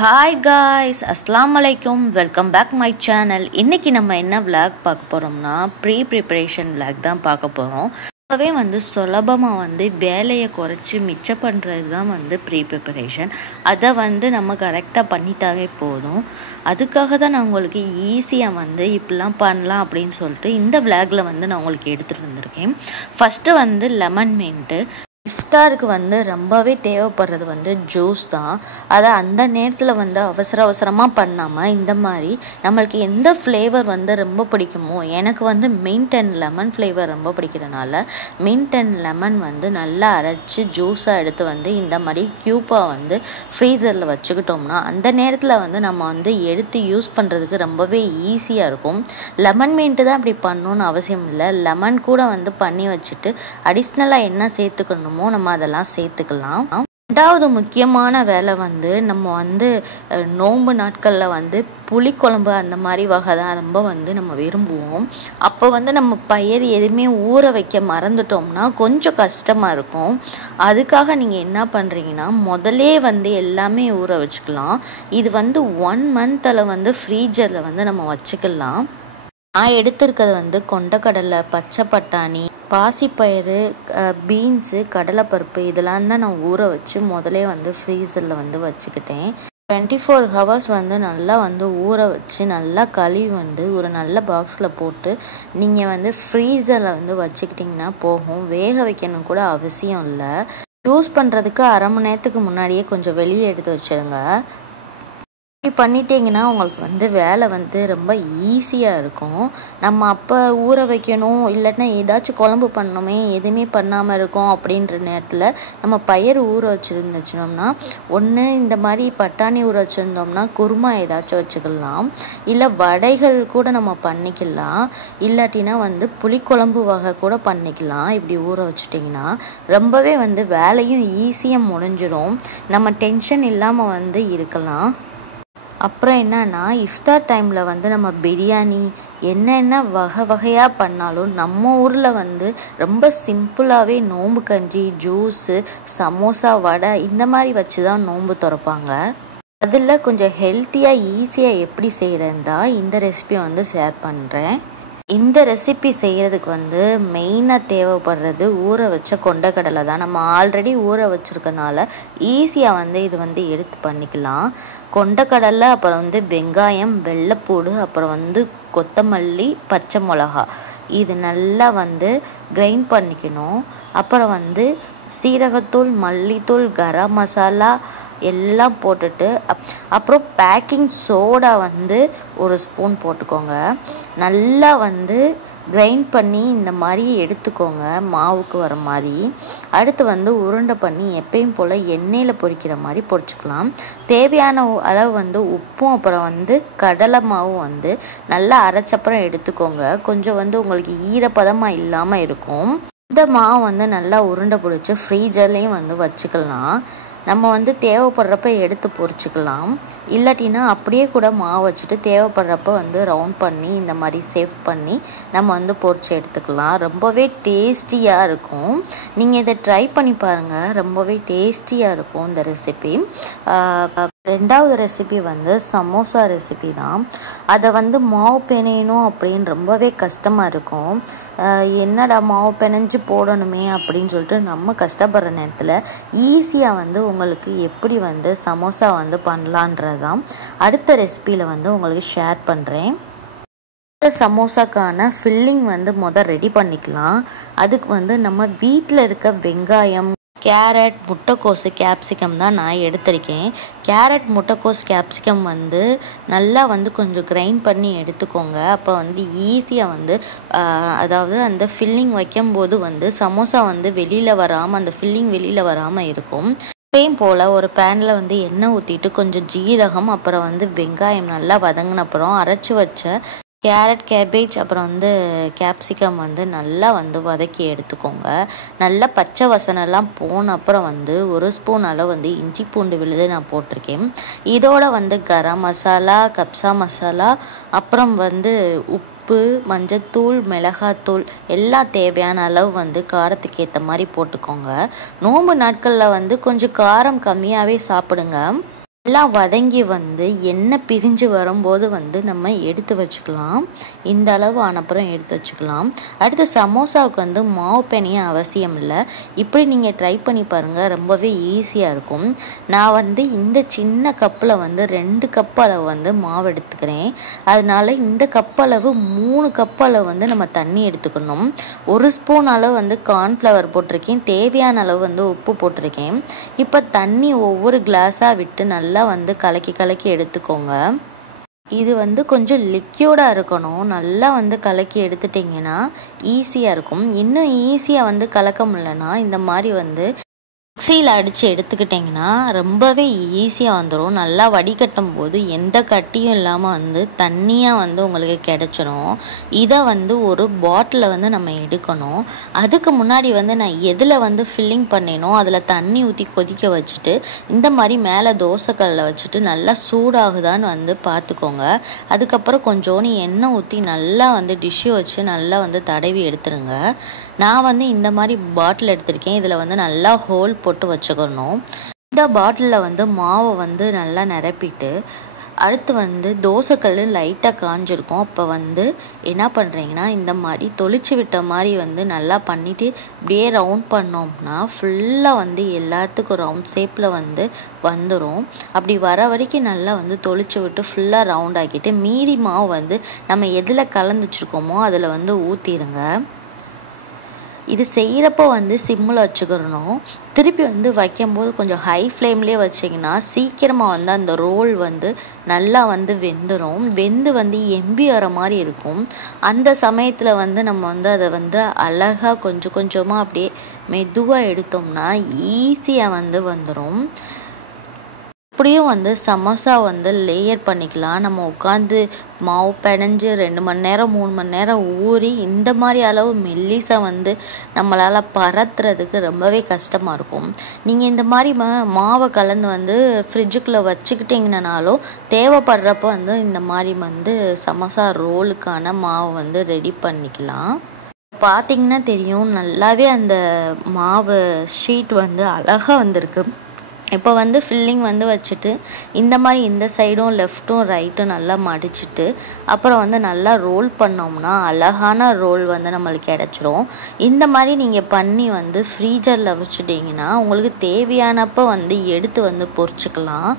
Hi guys, Assalamu alaikum. Welcome back my channel. இன்னைக்கு நம்ம என்ன vlog பார்க்க போறோம்னா pre-preparation vlog தான் பார்க்க போறோம். அதுவே சுலபமா வேலையை குறைச்சு மிச்ச பண்றது தான் pre-preparation. அத நம்ம கரெக்ட்டா பண்ணிட்டாவே போதும். அதுக்காக தான் நான் உங்களுக்கு ஈஸியா இப்படிலாம் பண்ணலாம் அப்படினு சொல்லிட்டு இந்த vlogல நான் உங்களுக்கு எடுத்துட்டு வந்திருக்கேன். ஃபர்ஸ்ட் லெமன் மின்ட் இஃப்தாருக்கு ரொம்பவே தேவைப்படுறது ஜூஸ் தான். அதை அந்த நேரத்தில் அவசரமாக பண்ணாமல் இந்த மாதிரி நம்மளுக்கு எந்த ஃப்ளேவர் ரொம்ப பிடிக்குமோ, எனக்கு மின்ட் அண்ட் லெமன் ஃப்ளேவர் ரொம்ப பிடிக்கிறதுனால மின்ட் அண்ட் லெமன் நல்லா அரைச்சி ஜூஸாக எடுத்து இந்த மாதிரி க்யூப்பாக ஃப்ரீசரில் வச்சுக்கிட்டோம்னா அந்த நேரத்தில் நம்ம எடுத்து யூஸ் பண்ணுறதுக்கு ரொம்பவே ஈஸியாக இருக்கும். லெமன் மின்ட்டு தான் அப்படி பண்ணணும்னு அவசியம் இல்லை. லெமன் கூட பண்ணி வச்சுட்டு அடிஷ்னலாக என்ன சேர்த்துக்கணும் நம்ம அதெல்லாம் சேர்த்துக்கலாம். ரெண்டாவது முக்கியமான வேலை நம்ம நோன்பு நாட்களில் புளிக்குழம்பு அந்த மாதிரி வகை தான் ரொம்ப நம்ம விரும்புவோம். அப்போ நம்ம பயிர் எதுவுமே ஊற வைக்க மறந்துட்டோம்னா கொஞ்சம் கஷ்டமாக இருக்கும். அதுக்காக நீங்கள் என்ன பண்ணுறீங்கன்னா முதலே எல்லாமே ஊற வச்சுக்கலாம். இது 1 மந்த்தில் ஃப்ரீஜரில் நம்ம வச்சுக்கலாம். நான் எடுத்திருக்கிறது கொண்டக்கடலை, பச்சை பட்டாணி, பாசிப்பயிறு, பீன்ஸு, கடலைப்பருப்பு இதெல்லாம் தான் நான் ஊற வச்சு முதலே ஃப்ரீசரில் வச்சுக்கிட்டேன். 24 ஹவர்ஸ் நல்லா ஊற வச்சு நல்லா கழுவி ஒரு நல்ல பாக்ஸில் போட்டு நீங்கள் ஃப்ரீசரில் வச்சுக்கிட்டிங்கன்னா போகும். வேக வைக்கணும் கூட அவசியம் இல்லை. யூஸ் பண்ணுறதுக்கு அரை மணி நேரத்துக்கு முன்னாடியே கொஞ்சம் வெளியே எடுத்து வச்சுருங்க. இப்படி பண்ணிட்டீங்கன்னா உங்களுக்கு வேலை ரொம்ப ஈஸியாக இருக்கும். நம்ம அப்போ ஊற வைக்கணும் இல்லாட்டினா ஏதாச்சும் குழம்பு பண்ணணுமே எதுவுமே பண்ணாமல் இருக்கோம் அப்படின்ற நேரத்தில் நம்ம பயிர் ஊற வச்சுருந்துச்சோம்னா ஒன்று இந்த மாதிரி பட்டாணி ஊற வச்சுருந்தோம்னா குருமா ஏதாச்சும் வச்சுக்கலாம், இல்லை வடைகள் கூட நம்ம பண்ணிக்கலாம், இல்லாட்டினா புளிக்குழம்பு வகை கூட பண்ணிக்கலாம். இப்படி ஊற வச்சுட்டிங்கன்னா ரொம்பவே வேலையும் ஈஸியாக முடிஞ்சிடும். நம்ம டென்ஷன் இல்லாமல் இருக்கலாம். அப்புறம் என்னன்னா இஃப்தார் டைமில் நம்ம பிரியாணி என்னென்ன வகையாக பண்ணாலும் நம்ம ஊரில் ரொம்ப சிம்பிளாகவே நோன்பு கஞ்சி, ஜூஸு, சமோசா, வடை இந்த மாதிரி வச்சு தான் நோன்பு திறப்பாங்க. அதில் கொஞ்சம் ஹெல்த்தியாக ஈஸியாக எப்படி செய்கிறேன்னு தான் இந்த ரெசிபி ஷேர் பண்ணுறேன். இந்த ரெசிபி செய்கிறதுக்கு மெயினாக தேவைப்படுறது ஊற வச்ச கொண்டக்கடலை தான். நம்ம ஆல்ரெடி ஊற வச்சுருக்கனால ஈஸியாக இது எடுத்து பண்ணிக்கலாம். கொண்டக்கடலை, அப்புறம் வெங்காயம், வெள்ளைப்பூடு, அப்புறம் கொத்தமல்லி, பச்சை மிளகா இது நல்லா கிரைண்ட் பண்ணிக்கணும். அப்புறம் சீரகத்தூள், மல்லித்தூள், கரம் மசாலா எல்லாம் போட்டுட்டு அப்புறம் பேக்கிங் சோடா 1 ஸ்பூன் போட்டுக்கோங்க. நல்லா கிரைண்ட் பண்ணி இந்த மாதிரி எடுத்துக்கோங்க, மாவுக்கு வர மாதிரி. அடுத்து உருண்டை பண்ணி எப்பயும் போல் எண்ணெயில் பொரிக்கிற மாதிரி பொரிச்சுக்கலாம். தேவையான அளவு உப்பும் அப்புறம் கடலை மாவும் நல்லா அரைச்சப்புறம் எடுத்துக்கோங்க. கொஞ்சம் உங்களுக்கு ஈரப்பதமாக இல்லாமல் இருக்கும். இந்த மாவு நல்லா உருண்டை பிடிச்சி ஃப்ரீஜர்லேயும் வச்சுக்கலாம். நம்ம தேவைப்படுறப்ப எடுத்து பொரிச்சுக்கலாம். இல்லாட்டினா அப்படியே கூட மாவு வச்சுட்டு தேவைப்படுறப்ப ரவுண்ட் பண்ணி இந்த மாதிரி சேவ் பண்ணி நம்ம பொரிச்சு எடுத்துக்கலாம். ரொம்பவே டேஸ்டியாக இருக்கும். நீங்கள் இதை ட்ரை பண்ணி பாருங்கள், ரொம்பவே டேஸ்டியாக இருக்கும் இந்த ரெசிபி. ரெண்டாவது ரெசிபி சமோசா ரெசிபி தான். அதை மாவு பிணையணும் அப்படின்னு ரொம்பவே கஷ்டமாக இருக்கும். என்னடா மாவு பிணைஞ்சு போடணுமே அப்படின்னு சொல்லிட்டு நம்ம கஷ்டப்படுற நேரத்தில் ஈஸியாக உங்களுக்கு எப்படி சமோசா பண்ணலான்றது தான் அடுத்த ரெசிபியில் உங்களுக்கு ஷேர் பண்ணுறேன். சமோசாக்கான ஃபில்லிங் முதல் ரெடி பண்ணிக்கலாம். அதுக்கு நம்ம வீட்டில் இருக்க வெங்காயம், கேரட், முட்டைக்கோஸு, கேப்சிகம் தான் நான் எடுத்திருக்கேன். கேரட், முட்டைக்கோஸ், கேப்சிகம் நல்லா கொஞ்சம் கிரைண்ட் பண்ணி எடுத்துக்கோங்க. அப்போ ஈஸியாக அதாவது அந்த ஃபில்லிங் வைக்கும்போது சமோசா வெளியில் வராமல், அந்த ஃபில்லிங் வெளியில் வராமல் இருக்கும். எப்பயும் போல் ஒரு பேனில் எண்ணெய் ஊற்றிட்டு கொஞ்சம் ஜீரகம், அப்புறம் வெங்காயம் நல்லா வதங்கினப்புறம் அரைச்சி வச்ச கேரட், கேபேஜ், அப்புறம் கேப்சிகம் நல்லா வதக்கி எடுத்துக்கோங்க. நல்லா பச்சை வசனெல்லாம் போன அப்புறம் 1 ஸ்பூன் அளவு இஞ்சி பூண்டு விழுது நான் போட்டிருக்கேன். இதோட கரம் மசாலா, கப்சா மசாலா, அப்புறம் உப்பு, மஞ்சத்தூள், மிளகாத்தூள் எல்லாம் தேவையான அளவு காரத்துக்கு ஏற்ற மாதிரி போட்டுக்கோங்க. நோன்பு நாட்களில் கொஞ்சம் காரம் கம்மியாகவே சாப்பிடுங்க. எல்லாம் வதங்கி வந்து எண்ணெய் பிரிஞ்சு வரும்போது வந்து நம்ம எடுத்து வச்சுக்கலாம். இந்த அளவு ஆனப்புறம் எடுத்து வச்சுக்கலாம். அடுத்து சமோசாவுக்கு வந்து மாவு பிணைய அவசியம் இல்லை. இப்படி நீங்கள் ட்ரை பண்ணி பாருங்கள், ரொம்பவே ஈஸியாக இருக்கும். நான் வந்து இந்த சின்ன கப்பில் வந்து 2 கப் அளவு வந்து மாவு எடுத்துக்கிறேன். அதனால இந்த கப் அளவு 3 கப் அளவு வந்து நம்ம தண்ணி எடுத்துக்கணும். 1 ஸ்பூன் அளவு வந்து கார்ன்ஃப்ளவர் போட்டிருக்கேன். தேவையான அளவு வந்து உப்பு போட்டிருக்கேன். இப்போ தண்ணி ஒவ்வொரு கிளாஸாக விட்டு நல்லா வந்து கலக்கி எடுத்துக்கோங்க. இது வந்து கொஞ்சம் லிக்யூடாக இருக்கணும். நல்லா வந்து கலக்கி எடுத்துட்டிங்கன்னா ஈஸியாக இருக்கும். இன்னும் ஈஸியாக வந்து கலக்க முடியலன்னா இந்த மாதிரி வந்து மிக்சியில் அடித்து எடுத்துக்கிட்டிங்கன்னா ரொம்பவே ஈஸியாக வந்துடும். நல்லா வடிகட்டும் போது எந்த கட்டியும் இல்லாமல் வந்து தண்ணியாக வந்து உங்களுக்கு கிடச்சிரும். இதை வந்து ஒரு பாட்டிலில் வந்து நம்ம எடுக்கணும். அதுக்கு முன்னாடி வந்து நான் எதில் வந்து ஃபில்லிங் பண்ணினோ அதில் தண்ணி ஊற்றி கொதிக்க வச்சுட்டு இந்த மாதிரி மேலே தோசைக்கல்லில் வச்சுட்டு நல்லா சூடாகுதான்னு வந்து பார்த்துக்கோங்க. அதுக்கப்புறம் கொஞ்சோண்டு எண்ணெய் ஊற்றி நல்லா வந்து டிஷ்ஷு வச்சு நல்லா வந்து தடவி எடுத்துருங்க. நான் வந்து இந்த மாதிரி பாட்டில் எடுத்திருக்கேன். இதில் வந்து நல்லா ஹோல் போட்டு வச்சுக்கணும். இந்த பாட்டிலில் வந்து மாவை வந்து நல்லா நிரப்பிட்டு அடுத்து வந்து தோசைக்கல் லைட்டாக காஞ்சிருக்கும். அப்போ வந்து என்ன பண்ணுறீங்கன்னா இந்த மாதிரி தொளிச்சு விட்ட மாதிரி வந்து நல்லா பண்ணிவிட்டு இப்படியே ரவுண்ட் பண்ணோம்னா ஃபுல்லாக வந்து எல்லாத்துக்கும் ரவுண்ட் ஷேப்பில் வந்து வந்துடும். அப்படி வர வரைக்கும் நல்லா வந்து தொளிச்சு விட்டு ஃபுல்லாக ரவுண்ட் ஆக்கிட்டு மீதி மாவு வந்து நம்ம எதில் கலந்து வச்சுருக்கோமோ அதில் வந்து ஊற்றிடுங்க. இது செய்கிறப்போ வந்து சிம்மில் வச்சுக்கிறணும். திருப்பி வந்து வைக்கும்போது கொஞ்சம் ஹை ஃப்ளேம்லேயே வச்சிங்கன்னா சீக்கிரமாக வந்து அந்த ரோல் வந்து நல்லா வந்து வெந்துடும். வெந்து வந்து எம்பி வர மாதிரி இருக்கும். அந்த சமயத்தில் வந்து நம்ம வந்து அதை வந்து அழகாக கொஞ்சம் கொஞ்சமாக அப்படியே மெதுவாக எடுத்தோம்னா ஈஸியாக வந்து வந்துடும். அப்படியும் வந்து சமோசா வந்து லேயர் பண்ணிக்கலாம். நம்ம உட்காந்து மாவு பிணைஞ்சு 2 மணி நேரம் 3 மணி நேரம் ஊறி இந்த மாதிரி அளவு மெல்லிசாக வந்து நம்மளால் பரத்துறதுக்கு ரொம்பவே கஷ்டமாக இருக்கும். நீங்கள் இந்த மாதிரி மாவை கலந்து வந்து ஃப்ரிட்ஜுக்குள்ளே வச்சுக்கிட்டிங்கனாலும் தேவைப்படுறப்போ வந்து இந்த மாதிரி வந்து சமோசா ரோலுக்கான மாவு வந்து ரெடி பண்ணிக்கலாம். பார்த்திங்கன்னா தெரியும், நல்லாவே அந்த மாவு ஷீட் வந்து அழகாக வந்திருக்கு. இப்போ வந்து ஃபில்லிங் வந்து வச்சுட்டு இந்த மாதிரி இந்த சைடும் லெஃப்ட்டும் ரைட்டும் நல்லா மடிச்சுட்டு அப்புறம் வந்து நல்லா ரோல் பண்ணோம்னா அழகான ரோல் வந்து நம்மளுக்கு கிடச்சிரும். இந்த மாதிரி நீங்கள் பண்ணி வந்து ஃப்ரீஜரில் வச்சுட்டிங்கன்னா உங்களுக்கு தேவையானப்போ வந்து எடுத்து வந்து பொரிச்சுக்கலாம்.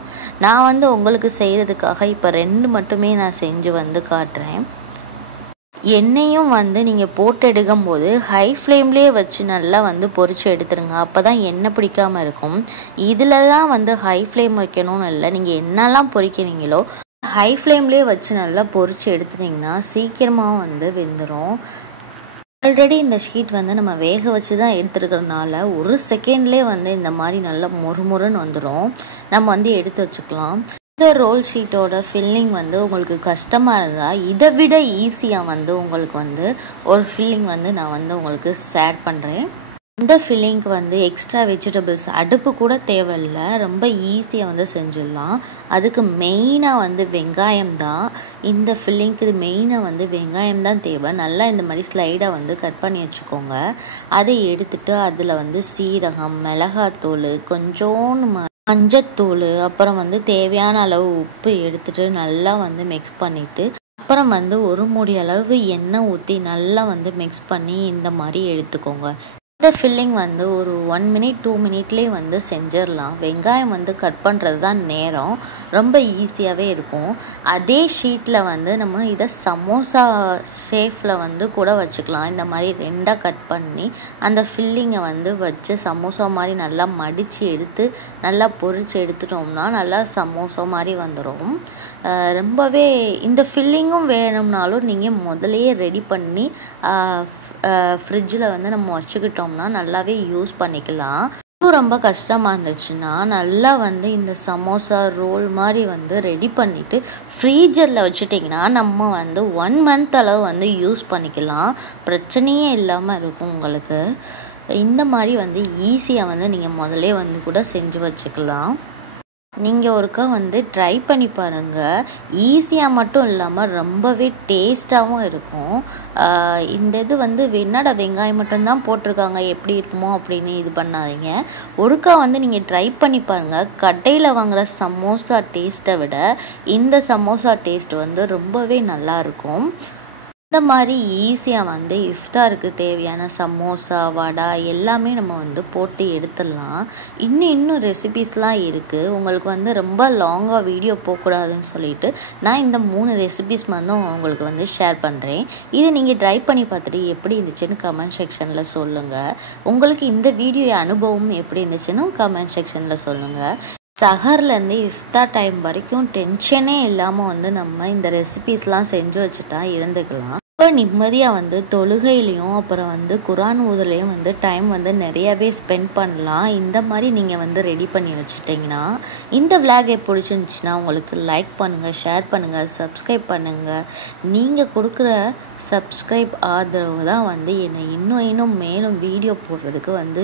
நான் வந்து உங்களுக்கு செய்கிறதுக்காக இப்போ 2 மட்டுமே நான் செஞ்சு வந்து காட்டுறேன். எண்ணெயும் வந்து நீங்கள் போட்டு எடுக்கும்போது ஹை ஃப்ளேம்லேயே வச்சு நல்லா வந்து பொரிச்சு எடுத்துருங்க. அப்போ தான் எண்ணெய் பிடிக்காமல் இருக்கும். இதிலலாம் வந்து ஹை ஃப்ளேம் வைக்கணும்னு இல்லை. நீங்கள் என்னெல்லாம் பொரிக்கிறீங்களோ ஹை ஃப்ளேம்லேயே வச்சு நல்லா பொரிச்சு எடுத்துட்டிங்கன்னா சீக்கிரமாக வந்து வெந்துடும். ஆல்ரெடி இந்த ஷீட் வந்து நம்ம வேக வச்சு தான் எடுத்துருக்கிறதுனால 1 செகண்ட்லேயே வந்து இந்த மாதிரி நல்லா மொறுமொறுன்னு வந்துடும். நம்ம வந்து எடுத்து வச்சுக்கலாம். இந்த ரோல் ஷீட்டோட ஃபில்லிங் வந்து உங்களுக்கு கஷ்டமாக இருந்தால் இதை விட ஈஸியாக வந்து உங்களுக்கு வந்து ஒரு ஃபில்லிங் வந்து நான் வந்து உங்களுக்கு ஷேர் பண்ணுறேன். இந்த ஃபில்லிங்க்கு வந்து எக்ஸ்ட்ரா வெஜிடபிள்ஸ் அடுப்பு கூட தேவையில்லை. ரொம்ப ஈஸியாக வந்து செஞ்சிடலாம். அதுக்கு மெயினாக வந்து வெங்காயம் தான். இந்த ஃபில்லிங்க்கு மெயினாக வந்து வெங்காயம் தான் தேவை. நல்லா இந்த மாதிரி ஸ்லைடாக வந்து கட் பண்ணி வச்சுக்கோங்க. அதை எடுத்துகிட்டு அதில் வந்து சீரகம், மிளகாத்தூள், கொஞ்சோன்னு மஞ்சத்தூள், அப்புறம் வந்து தேவையான அளவு உப்பு எடுத்துகிட்டு நல்லா வந்து மிக்ஸ் பண்ணிவிட்டு அப்புறம் வந்து 1 மூடி அளவு எண்ணெய் ஊற்றி நல்லா வந்து மிக்ஸ் பண்ணி இந்த மாதிரி எடுத்துக்கோங்க. இந்த ஃபில்லிங் வந்து ஒரு 1 மினிட் 2 மினிட்லேயே வந்து செஞ்சிடலாம். வெங்காயம் வந்து கட் பண்ணுறது தான் நேரம். ரொம்ப ஈஸியாகவே இருக்கும். அதே ஷீட்டில் வந்து நம்ம இதை சமோசா ஷேஃபில் வந்து கூட வச்சுக்கலாம். இந்த மாதிரி 2ஆக கட் பண்ணி அந்த ஃபில்லிங்கை வந்து வச்சு சமோசா மாதிரி நல்லா மடித்து எடுத்து நல்லா பொரித்து எடுத்துட்டோம்னா நல்லா சமோசா மாதிரி வந்துடும். ரொம்பவே இந்த ஃபில்லிங்கும் வேணும்னாலும் நீங்கள் முதலையே ரெடி பண்ணி ஃப்ரிட்ஜில் வந்து நம்ம வச்சுக்கிட்டோம்னா நல்லாவே யூஸ் பண்ணிக்கலாம். இதுவும் ரொம்ப கஷ்டமாக இருந்துச்சுன்னா நல்லா வந்து இந்த சமோசா ரோல் மாதிரி வந்து ரெடி பண்ணிவிட்டு ஃப்ரீஜரில் வச்சுட்டிங்கன்னா நம்ம வந்து 1 மந்த் அளவு வந்து யூஸ் பண்ணிக்கலாம். பிரச்சனையே இல்லாமல் இருக்கும் உங்களுக்கு. இந்த மாதிரி வந்து ஈஸியாக வந்து நீங்கள் முதல்ல வந்து கூட செஞ்சு வச்சுக்கலாம். நீங்கள் ஒருக்கா வந்து ட்ரை பண்ணி பாருங்கள். ஈஸியாக மட்டும் இல்லாமல் ரொம்பவே டேஸ்ட்டாகவும் இருக்கும். இந்த இது வந்து என்னடா வெங்காயம் மட்டும்தான் போட்டிருக்காங்க எப்படி இருக்குமோ அப்படின்னு இது பண்ணாதீங்க. ஒருக்கா வந்து நீங்கள் ட்ரை பண்ணி பாருங்கள். கடையில் வாங்குகிற சமோசா டேஸ்ட்டை விட இந்த சமோசா டேஸ்ட் வந்து ரொம்பவே நல்லாயிருக்கும். இந்த மாதிரி ஈஸியாக வந்து இஃப்தாருக்கு தேவையான சமோசா வடை எல்லாமே நம்ம வந்து போட்டு எடுத்துடலாம். இன்னும் ரெசிபீஸ்லாம் இருக்குது. உங்களுக்கு வந்து ரொம்ப லாங்காக வீடியோ போகக்கூடாதுன்னு சொல்லிட்டு நான் இந்த 3 ரெசிபீஸ் வந்து உங்களுக்கு வந்து ஷேர் பண்ணுறேன். இதை நீங்கள் ட்ரை பண்ணி பார்த்துட்டு எப்படி இருந்துச்சுன்னு கமெண்ட் செக்ஷனில் சொல்லுங்கள். உங்களுக்கு இந்த வீடியோ அனுபவம் எப்படி இருந்துச்சுன்னு கமெண்ட் செக்ஷனில் சொல்லுங்கள். சஹர்லேருந்து இஃப்தார் டைம் வரைக்கும் டென்ஷனே இல்லாமல் வந்து நம்ம இந்த ரெசிபீஸ்லாம் செஞ்சு வச்சுட்டா இருந்துக்கலாம். இப்போ நிம்மதியாக வந்து தொழுகையிலையும் அப்புறம் வந்து குரான் ஓதுலையும் வந்து டைம் வந்து நிறையவே ஸ்பெண்ட் பண்ணலாம். இந்த மாதிரி நீங்கள் வந்து ரெடி பண்ணி வச்சுட்டிங்கன்னா இந்த விளாக் பிடிச்சிருந்துச்சுன்னா உங்களுக்கு லைக் பண்ணுங்கள், ஷேர் பண்ணுங்கள், சப்ஸ்கிரைப் பண்ணுங்கள். நீங்கள் கொடுக்குற சப்ஸ்கிரைப் ஆதரவு தான் வந்து என்னை இன்னும் மேலும் வீடியோ போடுறதுக்கு வந்து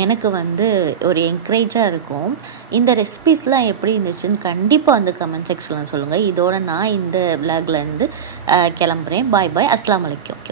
எனக்கு வந்து ஒரு என்கரேஜாக இருக்கும். இந்த ரெசிபீஸ்லாம் எப்படி இருந்துச்சுன்னு கண்டிப்பாக வந்து கமெண்ட் செக்ஷனில் சொல்லுங்கள். இதோட நான் இந்த விளாக்லேருந்து கிளம்புறேன். பாய் பாய். அஸ்ஸலாமு அலைக்கும்.